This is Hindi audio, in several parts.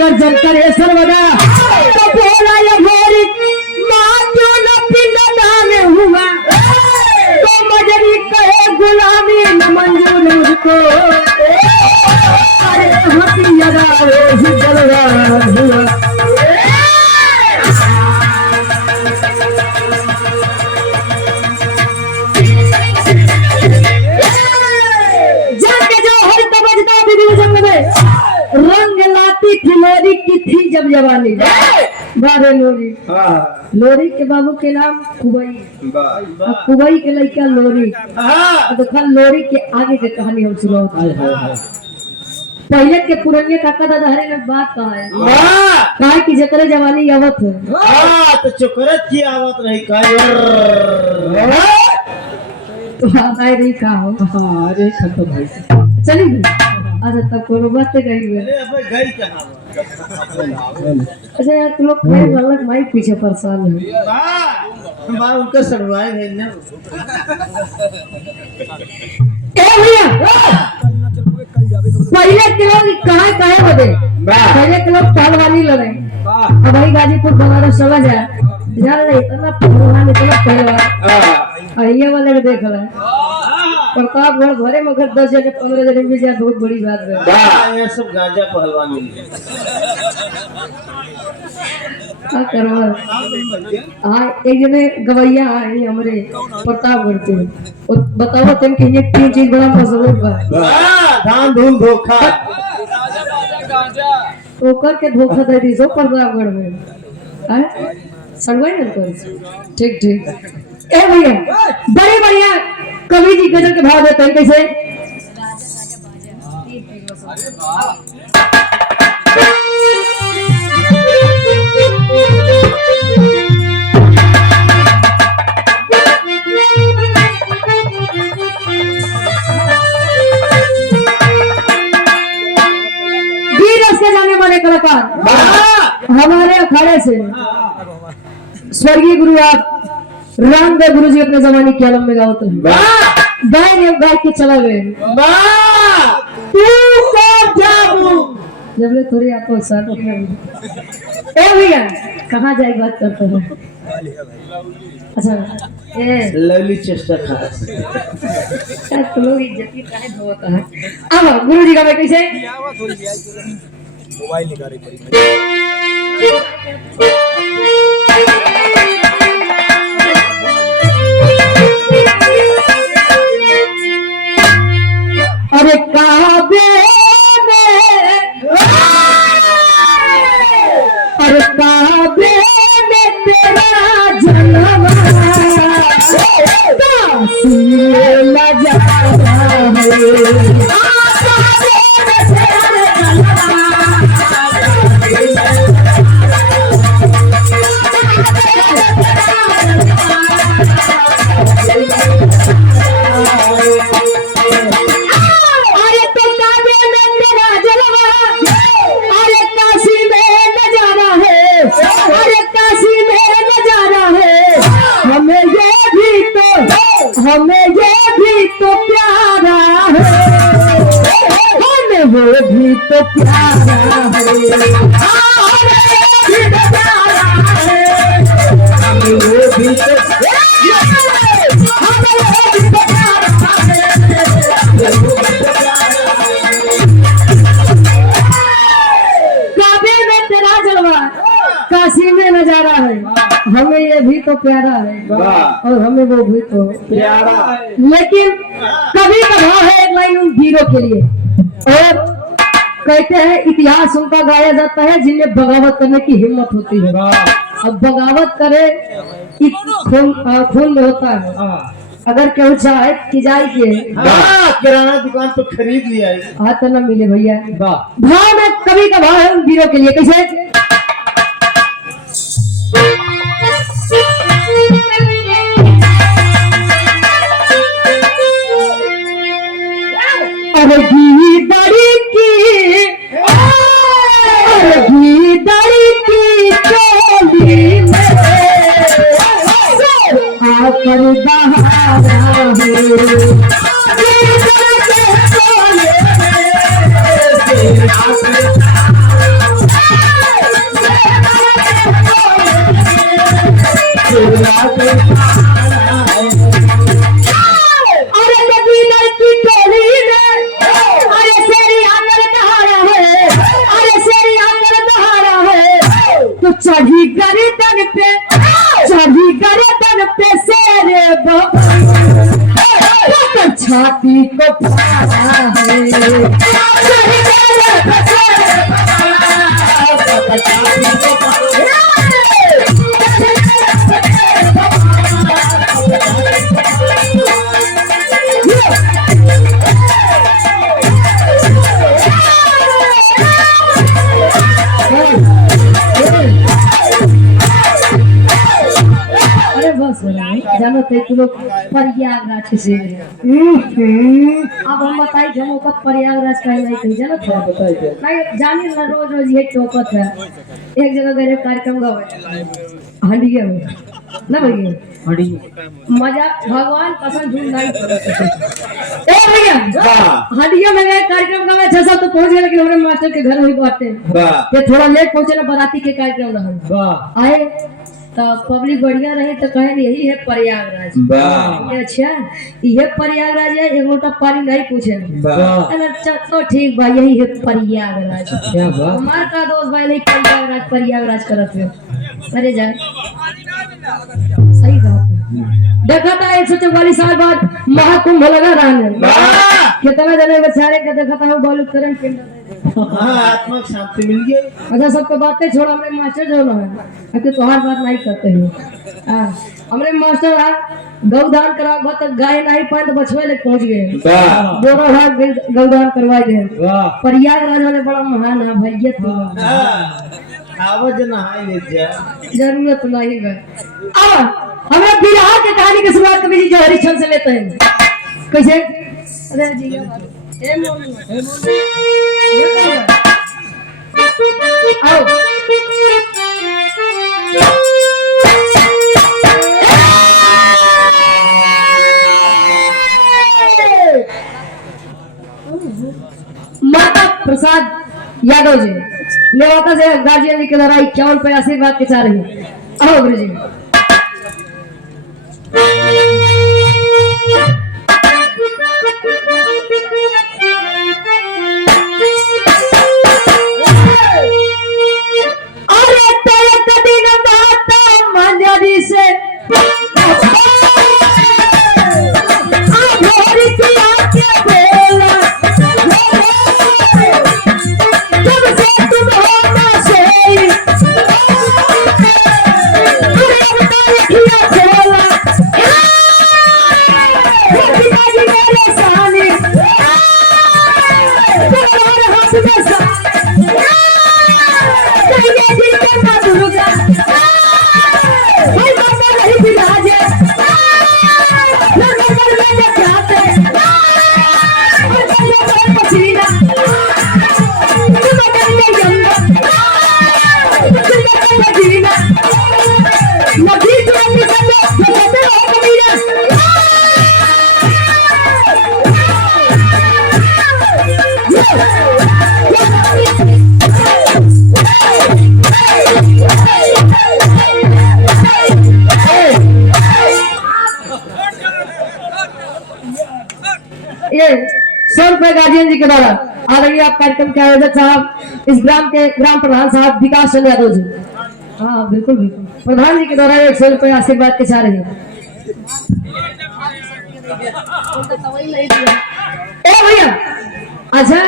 गर्जन करे सर्वदा तो बोला ये घोरी माँ क्यों न पिंड दान हुआ तो मजरी कहे गुलामी न मंजूर मुझको अरे हंसी यदा ही जलवा हुआ रंग लाती थी लोरी की थी जब जवानी बारे लोरी लोरी के बाबू के नाम कुबई कुबई के लड़का लोरी तो लोरी के आगे के कहानी हम सुनो पहले के पुराने काका दादा हरे ने बात कहा है कि जकरे जवानी आवत है तो चुकरत की आवत रही तो आए रही का हो अरे खत्म भाई चली अच्छा तब कोनो बात गई है अरे अब गई कहां अच्छा यार तुम लोग मेरे गलत माइक पीछे परेशान है हमारा उनका सरवाई है ना ए भैया पहले के लोग कहां बदे पहले के लोग पहलवानी लड़े अब भाई गाजीपुर बनारस चला जाए जान रहे इतना पहलवान ये वाले को देख रहा प्रतापगढ़ भरे मगर 10 जने 15 जने भी जाए बहुत बड़ी बात है ये सब गांजा पहलवान मिल क्या करवा एक जने गवैया है हमरे प्रतापगढ़ के बताओ तुम कि ये तीन चीज बड़ा मशहूर बा धान धूम धोखा ओकर के धोखा दे दी सो प्रतापगढ़ में हैं सड़वाई न कर ठीक ए भैया बड़े बढ़िया कवि जी गजल के भाव देते हैं कैसे जाने वाले कलाकार हमारे अखाड़े से स्वर्गीय गुरु आप रामदेव गुरु जी अपने जमाने के आलम में गावत हैं गाय गाय के चला गए जब ले थोड़ी आपको साथ ए भैया कहाँ जाए बात करते हो अच्छा ए लवली चेष्टा खास तुम लोग इज्जत की काहे होता है अब गुरु जी का मैं कैसे मोबाइल निकाले पड़ी अरे काबे में अरे काबे में तेरा जलवा काशी में नजारा है हमें ये भी तो प्यारा है हमें वो भी तो प्यारा है हमें वो भी तो काबे में तेरा जलवा काशी में नजारा है हमें ये भी तो प्यारा है और हमें वो भी तो प्यारा है लेकिन कभी कभार है एक लाइन उन वीरों के लिए और कहते हैं इतिहास उनका गाया जाता है जिन्हें बगावत करने की हिम्मत होती है अब बगावत करे खून में होता है अगर केहू चाहे कि जाइए किराना दुकान तो खरीद लिया है हाँ तो न मिले भैया भाव में कभी कभार है उन वीरों के लिए कैसे तो चढ़ी गर्दन पे शेर बबुआ तो छाती को फाड़ा है चढ़ी गर्दन पे शेर बबुआ तो छाती को फाड़ा जानो थे कि लोग प्रयागराज से अब हम बताई जमो का प्रयागराज का नहीं कहीं जानो था बताइए नहीं जानी ना रोज रोज ये टोकत है एक जगह गए कार्यक्रम गए हंडिया में ना भैया मजा भगवान पसंद झूठ नहीं ए भैया हंडिया में गए कार्यक्रम का 6-7 तो पहुंच गए लेकिन हमारे मास्टर के घर वही बात है ये थोड़ा लेट पहुंचे ना बाराती के कार्यक्रम रहा आए तो पब्लिक बढ़िया रहे तो कहे यही है प्रयागराज अच्छा ये प्रयागराज है एक लोटा पानी नहीं पूछे तो ठीक भाई यही है प्रयागराज हमारे का दोस्त भाई नहीं प्रयागराज करत है अरे जाए सही बात है देखा था 144 साल बाद महाकुंभ लगा रहने कितना जने बेचारे के देखा था बालू करन पिंड आत्मा शांति मिल गई। अच्छा सबको बातें छोड़ हमारे मास्टर जो है कि तुम्हार बात नहीं करते हैं हमारे मास्टर है गौदान करा तो गाय नहीं पाए तो बछवे ले पहुंच गए दोनों भाग गौदान करवाए गए प्रयागराज वाले बड़ा महान है भैया आवाज नहाई ले जा जरूरत नहीं है हमें बिहार के कहानी की शुरुआत कभी जी जो हरिश्चंद्र से लेते हैं कैसे अरे जी ए मोनू आओ माता प्रसाद यादव जी नेवाता से गार्जियन जी के द्वारा 51 पे आशीर्वाद के चाह रही है आओ गुरु जी ये 100 रुपए गार्जियन जी के द्वारा आदरणीय आप कार्यक्रम के आयोजक साहब इस ग्राम के ग्राम प्रधान साहब विकास चंद्र यादव जी हाँ बिल्कुल बिल्कुल प्रधान जी के द्वारा 100 रुपए आशीर्वाद के चाह रहे हैं ए भैया अच्छा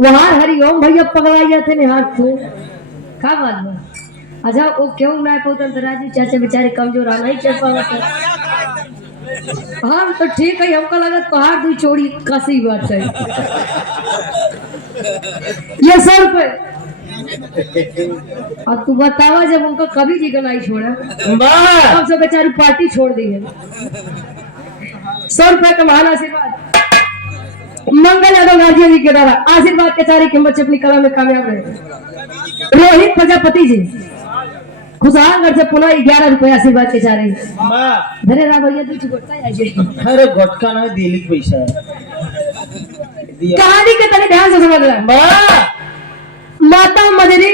वहाँ हरिओम भैया पकड़ाई जाते ने हाथ को क्या बात है अच्छा वो क्यों ना पहुंचल राजू चाचा बेचारे कमजोर आ नहीं चल पावा हाँ तो ठीक है हमको लगा तोहार दुई चोरी कसी बात है ये 100 रुपए अब तू बतावा जब उनका कभी जी नहीं छोड़ा हम सब बेचारी पार्टी छोड़ दी है 100 रुपए का महान आशीर्वाद मंगल यादव गार्जियन जी के द्वारा आशीर्वाद के सारी कीमत से अपनी कला में कामयाब रहे रोहित प्रजापति जी खुशहालगढ़ से पुनः 11 रुपए आशीर्वाद के चाह रही धरे रा भैया तू गुटका अरे गुटका ना दिली पैसा है कहानी के तने ध्यान से समझ रहा माता मजरी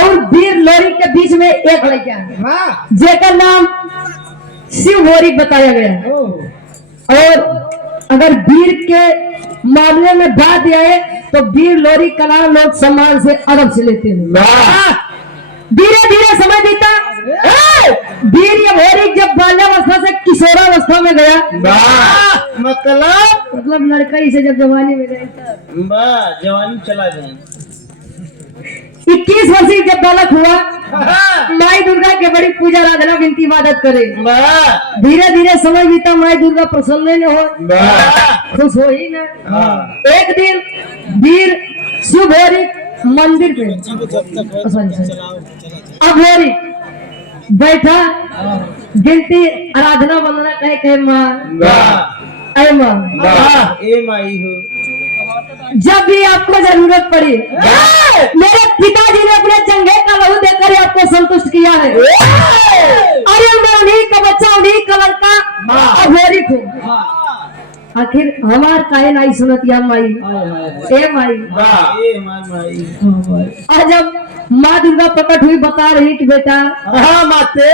और वीर लोरी के बीच में एक लड़का है जेकर नाम शिव लोरी बताया गया और अगर वीर के मामले में बात आए तो वीर लोरी का नाम लोग सम्मान से अरब से लेते हैं धीरे बाल्यावस्था से किशोरावस्था में गया, मतलब लड़का ही से जब जवानी में गया, जवानी चला जाए। 21 वर्ष की जब बालक हुआ, माई दुर्गा के बड़ी पूजा आराधना विनती इबादत करे। धीरे धीरे समय बीता, माई दुर्गा प्रसन्न न हो, खुश हो ही न। एक दिन वीर शिवभोरी मंदिर पे अभोरी बैठा, गिनती आराधना वंदना कहे कहे माँ अरे माँ ए माई हो। जब भी आपको जरूरत पड़ी, मेरे पिताजी ने अपने जंघे का लहू देकर ही आपको संतुष्ट किया है। अरे मैं उन्हीं का बच्चा, उन्हीं का लड़का अभोरी हूँ। आखिर हमार काहे नहीं सुनत या माई, ए माई। और जब माँ दुर्गा प्रकट हुई, बता रही कि बेटा माते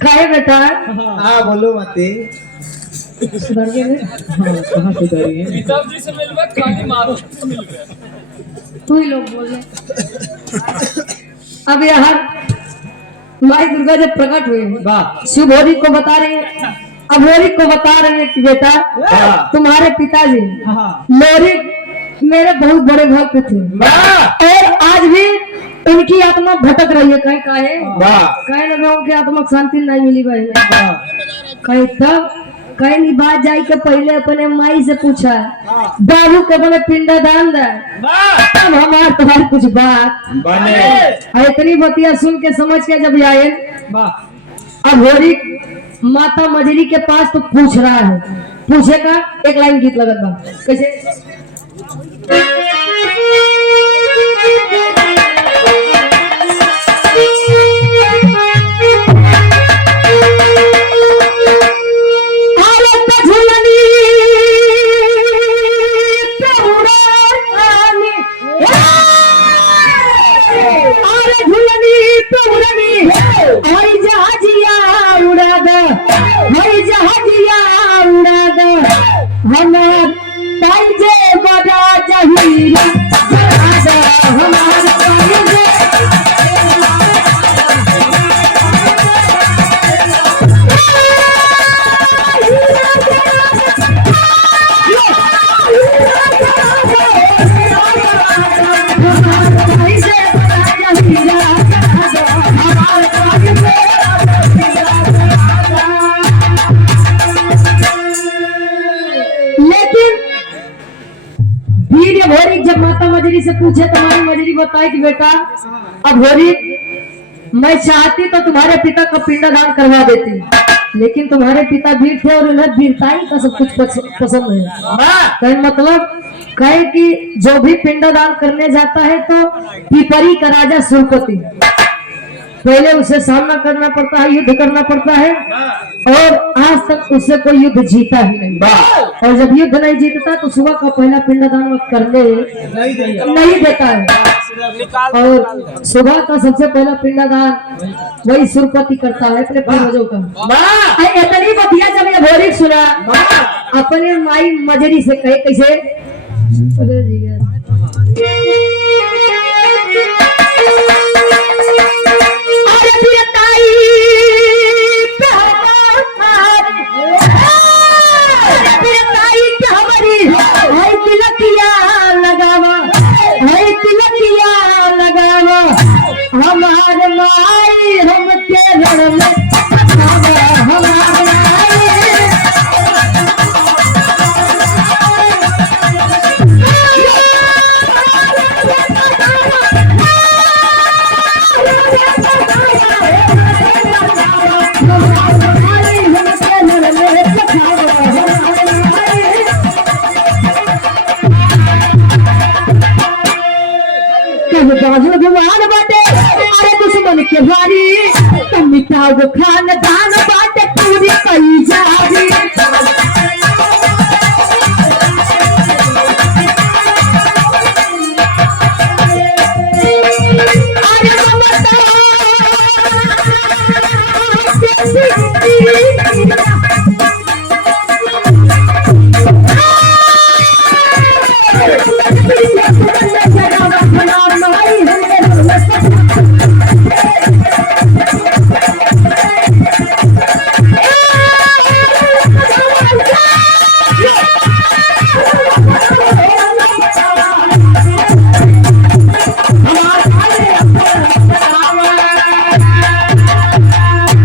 काहे बेटा, हाँ बोलो माते। सुधर गए ने? कहाँ सुधरी है? पिताजी से मिलवा खाली मारो तो मिल गया। तू ही लोग बोल रहे। अब यहाँ माई दुर्गा जब प्रकट हुई, शिवभोरी को बता रही है, अभोरी को बता रहे हैं कि बेटा तुम्हारे पिताजी लोरी मेरे बहुत बड़े भक्त थे, और आज भी उनकी आत्मा भटक रही है। कहीं कहे लगा उनकी आत्मा को शांति नहीं मिली भाई। कहीं तब कहीं नहीं बात जाई के पहले अपने माई से पूछा, बाबू के अपने पिंडदान दे, तब हमारे तुम्हारी कुछ बात बने। इतनी बतिया सुन के समझ के जब आए, अभोरी माता मजरी के पास तो पूछ रहा है, पूछेगा एक लाइन गीत लगत बा कैसे, हमार पाइजे बड़ा जहीरा हमार पाइजे अभोरी जब माता मजरी से पूछे, तुम्हारी मजरी बताए कि बेटा अभोरी मैं चाहती तो तुम्हारे पिता का पिंडदान करवा देती, लेकिन तुम्हारे पिता वीर थे और उन्हें वीरताई का सब कुछ पसंद है। कहे मतलब कहे कि जो भी पिंडदान करने जाता है तो पिपरी का राजा सुरपति, पहले उसे सामना करना पड़ता है, युद्ध करना पड़ता है, और आज तक उससे कोई युद्ध जीता ही नहीं। और जब युद्ध नहीं जीतता तो सुबह का पहला पिंडदान वो करने नहीं देता है, और सुबह का सबसे पहला पिंडदान वही सुरपति करता है अपने पूर्वजों का। इतनी बतिया जब ये भोरी सुना, अपने माई मजरी से कहे कैसे, हमारे माई हम केरल में हमारे भगवान बाटे, अरे दुश्मन के भारी तुम मिटाओ खानदान बाटे पूरी कई जारी। अरे